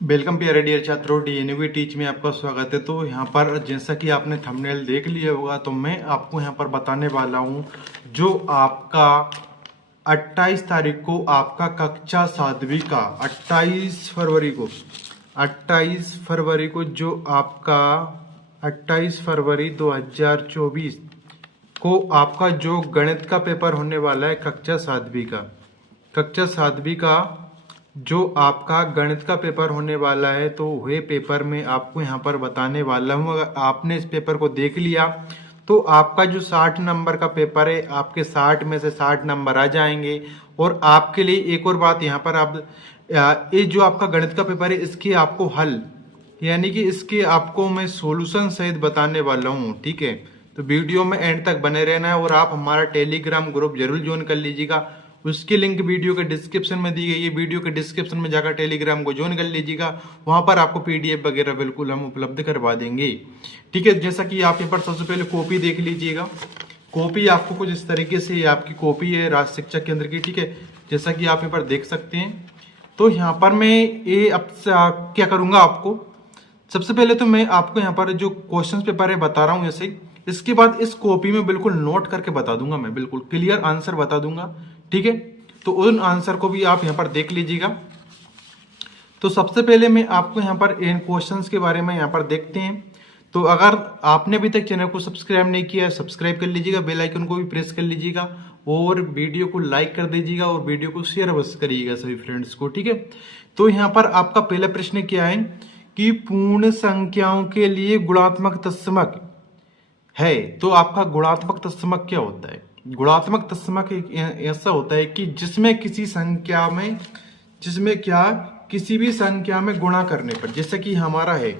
Welcome प्यारे dear छात्रों, DNV teach में आपका स्वागत है। तो यहाँ पर जैसा कि आपने थंबनेल देख लिया होगा, तो मैं आपको यहाँ पर बताने वाला हूँ जो आपका 28 तारीख को आपका कक्षा 7वीं का 28 फरवरी को जो आपका 28 फरवरी 2024 को आपका जो गणित का पेपर होने वाला है कक्षा 7वीं का जो आपका गणित का पेपर होने वाला है, तो वह पेपर में आपको यहाँ पर बताने वाला हूँ। अगर आपने इस पेपर को देख लिया तो आपका जो 60 नंबर का पेपर है, आपके 60 में से 60 नंबर आ जाएंगे। और आपके लिए एक और बात यहाँ पर, आप ये जो आपका गणित का पेपर है, इसके आपको हल यानी कि इसके आपको मैं सॉल्यूशन सहित बताने वाला हूँ। ठीक है, तो वीडियो में एंड तक बने रहना है। और आप हमारा टेलीग्राम ग्रुप जरूर ज्वाइन कर लीजिएगा, उसकी लिंक वीडियो के डिस्क्रिप्शन में दी गई है। वीडियो के डिस्क्रिप्शन में जाकर टेलीग्राम को ज्वाइन कर लीजिएगा, वहां पर आपको पीडीएफ वगैरह बिल्कुल हम उपलब्ध करवा देंगे। ठीक है, जैसा कि आप यहाँ पर सबसे पहले कॉपी देख लीजिएगा। कॉपी आपको कुछ इस तरीके से, आपकी कॉपी है राज्य शिक्षा केंद्र की। ठीक है, जैसा कि आप यहाँ पर देख सकते हैं। तो यहाँ पर मैं ये अब क्या करूंगा, आपको सबसे पहले तो मैं आपको यहाँ पर जो क्वेश्चन पेपर है बता रहा हूँ ऐसे। इसके बाद इस कॉपी में बिल्कुल नोट करके बता दूंगा, मैं बिल्कुल क्लियर आंसर बता दूंगा। ठीक है, तो उन आंसर को भी आप यहाँ पर देख लीजिएगा। तो सबसे पहले मैं आपको यहाँ पर इन क्वेश्चंस के बारे में यहाँ पर देखते हैं। तो अगर आपने अभी तक चैनल को सब्सक्राइब नहीं किया है, सब्सक्राइब कर लीजिएगा, बेल आइकन को भी प्रेस कर लीजिएगा और वीडियो को लाइक कर दीजिएगा और वीडियो को शेयर अवश्य करिएगा सभी फ्रेंड्स को। ठीक है, तो यहाँ पर आपका पहला प्रश्न क्या है कि पूर्ण संख्याओं के लिए गुणात्मक तत्समक है। तो आपका गुणात्मक तत्समक क्या होता है? गुणात्मक तत्समक एक ऐसा होता है कि जिसमें किसी भी संख्या में गुणा करने पर, जैसे कि हमारा है,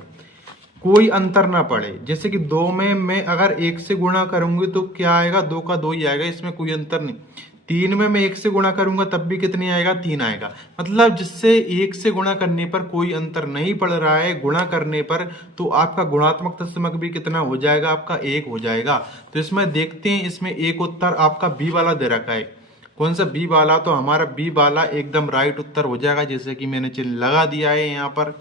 कोई अंतर ना पड़े। जैसे कि 2 में मैं अगर 1 से गुणा करूंगी तो क्या आएगा? 2 का 2 ही आएगा, इसमें कोई अंतर नहीं। 3 में मैं 1 से गुणा करूंगा तब भी कितनी आएगा? 3 आएगा। मतलब जिससे 1 से गुणा करने पर कोई अंतर नहीं पड़ रहा है, गुणा करने पर, तो आपका गुणात्मक तत्समक भी कितना हो जाएगा? आपका 1 हो जाएगा। तो इसमें देखते हैं, इसमें एक उत्तर आपका बी वाला दे रखा है। कौन सा? बी वाला। तो हमारा बी वाला एकदम राइट उत्तर हो जाएगा, जैसे कि मैंने चिन्ह लगा दिया है यहाँ पर।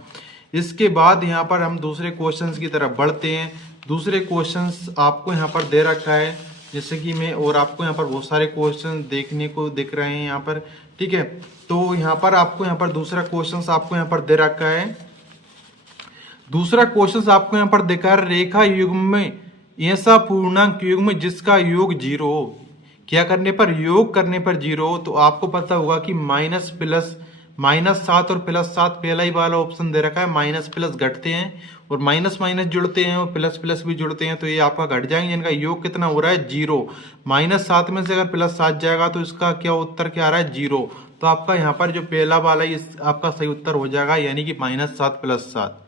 इसके बाद यहाँ पर हम दूसरे क्वेश्चंस की तरफ बढ़ते हैं। दूसरे क्वेश्चंस आपको यहाँ पर दे रखा है, जैसे कि मैं, और आपको यहाँ पर बहुत सारे क्वेश्चन देखने को दिख रहे हैं यहाँ पर। ठीक है, तो यहाँ पर आपको यहाँ पर दूसरा क्वेश्चन आपको यहाँ पर दे रखा है। दूसरा क्वेश्चन आपको यहाँ पर देखा है, रेखा युग्म में ऐसा पूर्णांक युग्म जिसका योग 0 हो। क्या करने पर? योग करने पर 0 हो। तो आपको पता होगा कि -7 और +7, पहला ही वाला ऑप्शन दे रखा है। माइनस प्लस घटते हैं और माइनस माइनस जुड़ते हैं और प्लस प्लस भी जुड़ते हैं, तो ये आपका घट जाएंगे। इनका योग कितना हो रहा है? 0। -7 में से अगर +7 जाएगा तो इसका क्या उत्तर क्या आ रहा है? 0। तो आपका यहाँ पर जो पहला वाला इस आपका सही उत्तर हो जाएगा, यानी कि -7 + 7।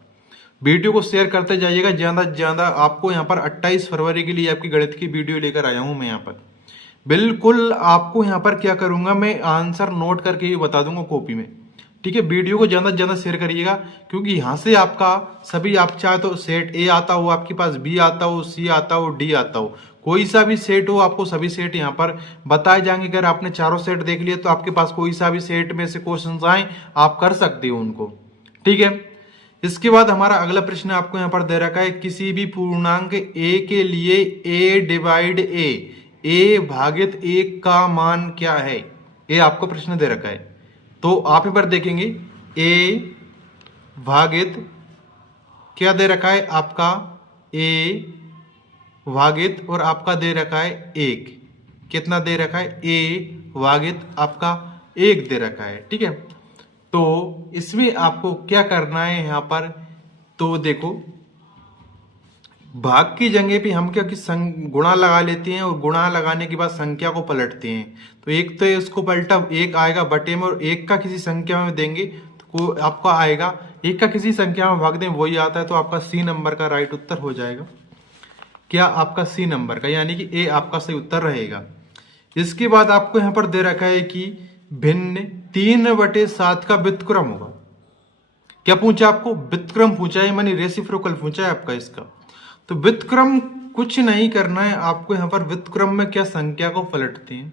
वीडियो को शेयर करते जाइएगा ज्यादा से ज्यादा। आपको यहाँ पर 28 फरवरी के लिए आपकी गणित की वीडियो लेकर आया हूँ मैं यहाँ पर। बिल्कुल आपको यहाँ पर क्या करूंगा, मैं आंसर नोट करके ही बता दूंगा कॉपी में। ठीक है, वीडियो को ज्यादा से ज्यादा शेयर करिएगा, क्योंकि यहाँ से आपका सभी, आप चाहे तो सेट ए आता हो, आपके पास बी आता हो, सी आता हो, डी आता हो, कोई सा भी सेट हो, आपको सभी सेट यहाँ पर बताए जाएंगे। अगर आपने चारों सेट देख लिए तो आपके पास कोई सा भी सेट में से क्वेश्चन आए, आप कर सकते हो उनको। ठीक है, इसके बाद हमारा अगला प्रश्न आपको यहाँ पर दे रखा है, किसी भी पूर्णांक ए के लिए ए भागित 1 का मान क्या है? ये आपको प्रश्न दे रखा है। तो आप यहाँ पर देखेंगे, ए भागित क्या दे रखा है? आपका ए भागित और आपका दे रखा है 1। कितना दे रखा है? ए भागित आपका 1 दे रखा है। ठीक है, तो इसमें आपको क्या करना है यहाँ पर? तो देखो, भाग की जगह पे हम क्या कि गुणा लगा लेते हैं और गुणा लगाने के बाद संख्या को पलटते हैं। तो एक तो इसको पलटा, 1 आएगा बटे में, और 1 का किसी संख्या में देंगे तो आपका आएगा, 1 का किसी संख्या में भाग दें वही आता है। तो आपका सी नंबर का राइट उत्तर हो जाएगा। क्या? आपका सी नंबर का, यानी कि ए आपका सही उत्तर रहेगा। इसके बाद आपको यहाँ पर दे रखा है कि भिन्न 3/7 का व्युत्क्रम होगा। क्या पूछा आपको? व्युत्क्रम पूछा है, मानी रेसिप्रोकल पूछा है आपका इसका। तो व्युत्क्रम कुछ नहीं करना है आपको, यहाँ पर व्युत्क्रम में क्या, संख्या को पलटते हैं।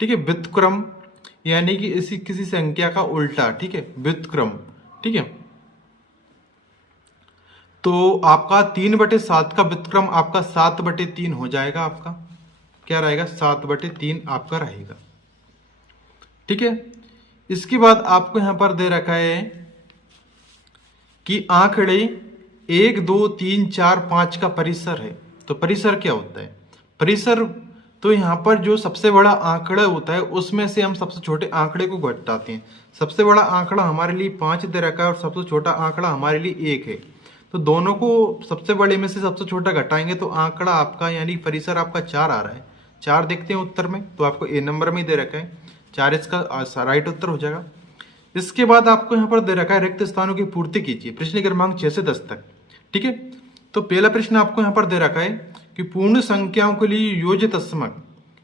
ठीक है, व्युत्क्रम यानी कि इसी किसी संख्या का उल्टा। ठीक है, व्युत्क्रम। ठीक है, तो आपका 3/7 का व्युत्क्रम आपका 7/3 हो जाएगा। आपका क्या रहेगा? 7/3 आपका रहेगा। ठीक है। इसके बाद आपको यहां पर दे रखा है कि आंकड़े 1, 2, 3, 4, 5 का परिसर है। तो परिसर क्या होता है? परिसर तो यहाँ पर जो सबसे बड़ा आंकड़ा होता है उसमें से हम सबसे छोटे आंकड़े को घटाते हैं। सबसे बड़ा आंकड़ा हमारे लिए 5 दे रखा है और सबसे छोटा आंकड़ा हमारे लिए 1 है। तो दोनों को सबसे बड़े में से सबसे छोटा घटाएंगे तो आंकड़ा आपका यानी परिसर आपका 4 आ रहा है। 4 देखते हैं उत्तर में, तो आपको ए नंबर में दे रखा है 4, इसका राइट उत्तर हो जाएगा। इसके बाद आपको यहाँ पर दे रखा है रिक्त स्थानों की पूर्ति कीजिए, प्रश्न क्रमांक 6 से 10 तक। ठीक है। तो पहला प्रश्न आपको यहाँ पर दे रखा है कि पूर्ण संख्याओं के लिए योज्य तत्समक।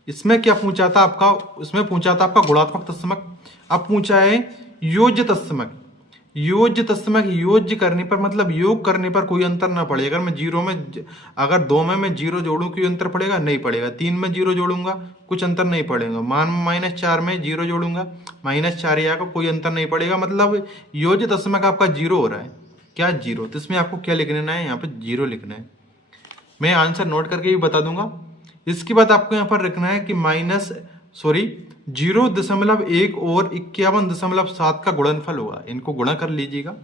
इसमें क्या पूछा था आपका? उसमें पूछा था आपका गुणात्मक तत्समक। अब पूछा है योज्य तत्समक। योज्य तत्समक योज्य करने पर मतलब योग करने पर कोई अंतर ना पड़े। अगर मैं जीरो में अगर 2 में मैं जीरो जोड़ूं कोई अंतर पड़ेगा? नहीं पड़ेगा। 3 में जीरो जोड़ूंगा कुछ अंतर नहीं पड़ेगा। मान -4 में जीरो जोड़ूंगा -4 ही आएगा, कोई अंतर नहीं पड़ेगा। मतलब योज्य तत्समक आपका जीरो हो रहा है। क्या? जीरो। तो इसमें आपको क्या लिखना है? यहाँ पे जीरो लिखना है। मैं आंसर नोट करके भी बता दूंगा। इसके बाद आपको यहाँ पर रखना है कि 0.1 और 51.7 का गुणनफल होगा। इनको गुणा कर लीजिएगा।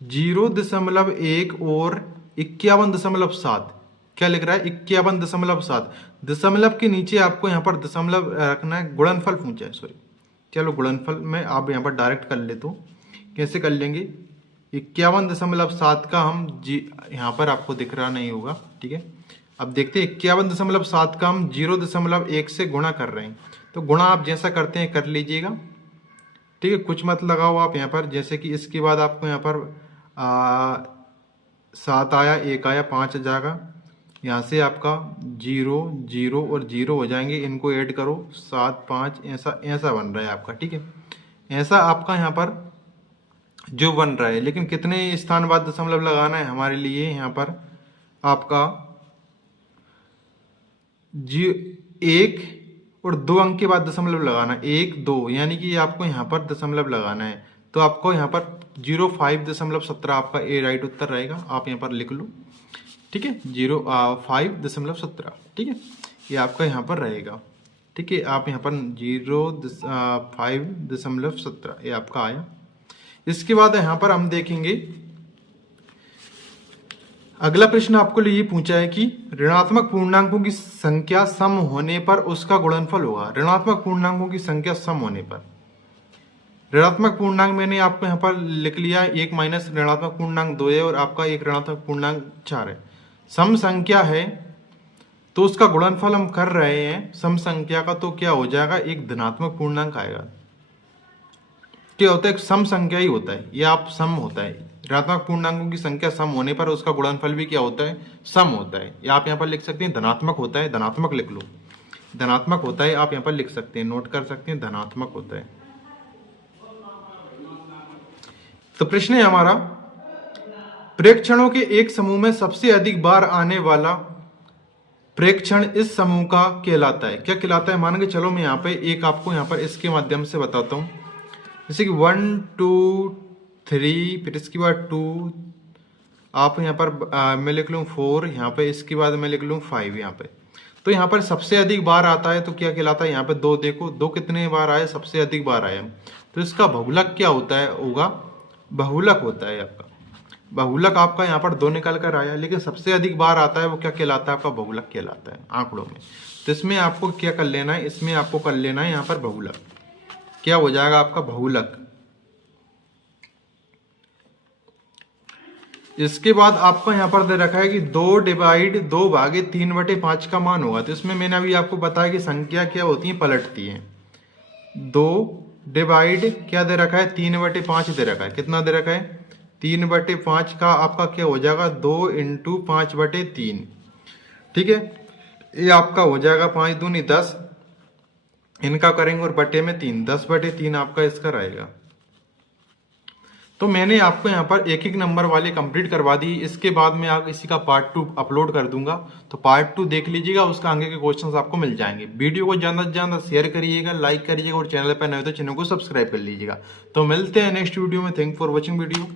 0.1 और 51.7 क्या लिख रहा है? 51.7। दशमलव के नीचे आपको यहाँ पर दशमलव रखना है। गुणनफल पूछा है, सॉरी। चलो गुणनफल में आप यहाँ पर डायरेक्ट कर ले तो कैसे कर लेंगे? 51.7 का हम यहाँ पर आपको दिख रहा नहीं होगा। ठीक है। अब देखते हैं 51.7 का हम 0.1 से गुणा कर रहे हैं। तो गुणा आप जैसा करते हैं कर लीजिएगा। ठीक है। कुछ मत लगाओ आप यहाँ पर। जैसे कि इसके बाद आपको यहाँ पर 7 आया, 1 आया, 5 जाएगा। यहाँ से आपका 0, 0 और 0 हो जाएंगे। इनको ऐड करो 7, 5 ऐसा बन रहा है आपका। ठीक है। ऐसा आपका यहाँ पर जो बन रहा है। लेकिन कितने स्थान बाद दशमलव लगाना है हमारे लिए? यहाँ पर आपका 1 और 2 अंक के बाद दशमलव लगाना है। 1, 2 यानी कि आपको यहाँ पर दशमलव लगाना है। तो आपको यहाँ पर 05.17 आपका ए राइट उत्तर रहेगा। आप यहाँ पर लिख लो। ठीक है। 05.17। ठीक है। ये आपका यहाँ पर रहेगा। ठीक है। आप यहाँ पर 05.17 ये आपका आया। इसके बाद यहाँ पर हम देखेंगे अगला प्रश्न आपको लिए पूछा है कि ऋणात्मक पूर्णांकों की संख्या सम होने पर उसका गुणनफल होगा। ऋणात्मक पूर्णांकों की संख्या सम होने पर। ऋणात्मक पूर्णांक मैंने आपको यहाँ पर लिख लिया। 1 माइनस ऋणात्मक पूर्णांक 2 है और आपका एक ऋणात्मक पूर्णांक 4 है। सम संख्या है तो उसका गुणनफल हम कर रहे हैं सम संख्या का, तो क्या हो जाएगा? एक धनात्मक पूर्णांक आएगा। क्या होता है? सम संख्या ही होता है। ये आप सम होता है। ऋणात्मक पूर्णांकों की संख्या सम होने पर उसका गुणनफल भी क्या होता है? सम होता है। या आप यहाँ पर लिख सकते हैं धनात्मक होता है। धनात्मक लिख लो। धनात्मक होता है आप यहाँ पर लिख सकते हैं, नोट कर सकते हैं, धनात्मक होता है। तो प्रश्न है हमारा प्रेक्षणों के एक समूह में सबसे अधिक बार आने वाला प्रेक्षण इस समूह का कहलाता है। क्या कहलाता है? मान के चलो मैं यहाँ पे एक आपको यहाँ पर इसके माध्यम से बताता हूँ। जैसे कि 1, 2, 3 फिर इसके बाद 2 आप यहाँ पर मैं लिख लूँ 4, यहाँ पे इसके बाद मैं लिख लूँ 5 यहाँ पे। तो यहाँ पर सबसे अधिक बार आता है तो क्या कहलाता है? यहाँ पे 2 देखो, 2 कितने बार आए? सबसे अधिक बार आए। तो इसका बहुलक क्या होता है? होगा बहुलक होता है आपका। बहुलक आपका यहाँ पर 2 निकल कर आया, लेकिन सबसे अधिक बार आता है वो क्या कहलाता है? आपका बहुलक कहलाता है आंकड़ों में। तो इसमें आपको क्या कर लेना है? इसमें आपको कर लेना है यहाँ पर बहुलक। क्या हो जाएगा आपका? बहुलक। इसके बाद आपको यहाँ पर दे रखा है कि 2/2/3/5 का मान होगा। तो इसमें मैंने अभी आपको बताया कि संख्या क्या होती है? पलटती है। 2 डिवाइड क्या दे रखा है? 3/5 दे रखा है। कितना दे रखा है? 3/5 का आपका क्या हो जाएगा? 2 × 5/3। ठीक है। ये आपका हो जाएगा 5 दूनी 10, इनका करेंगे और बटे में 3, 10/3 आपका इसका रहेगा। तो मैंने आपको यहाँ पर एक एक नंबर वाले कंप्लीट करवा दी। इसके बाद में आप इसी का पार्ट 2 अपलोड कर दूंगा, तो पार्ट 2 देख लीजिएगा, उसका आगे के क्वेश्चंस आपको मिल जाएंगे। वीडियो को ज्यादा से ज्यादा शेयर करिएगा, लाइक करिएगा और चैनल पर नए हो तो चैनल को सब्सक्राइब कर लीजिएगा। तो मिलते हैं नेक्स्ट वीडियो में। Thank for watching video.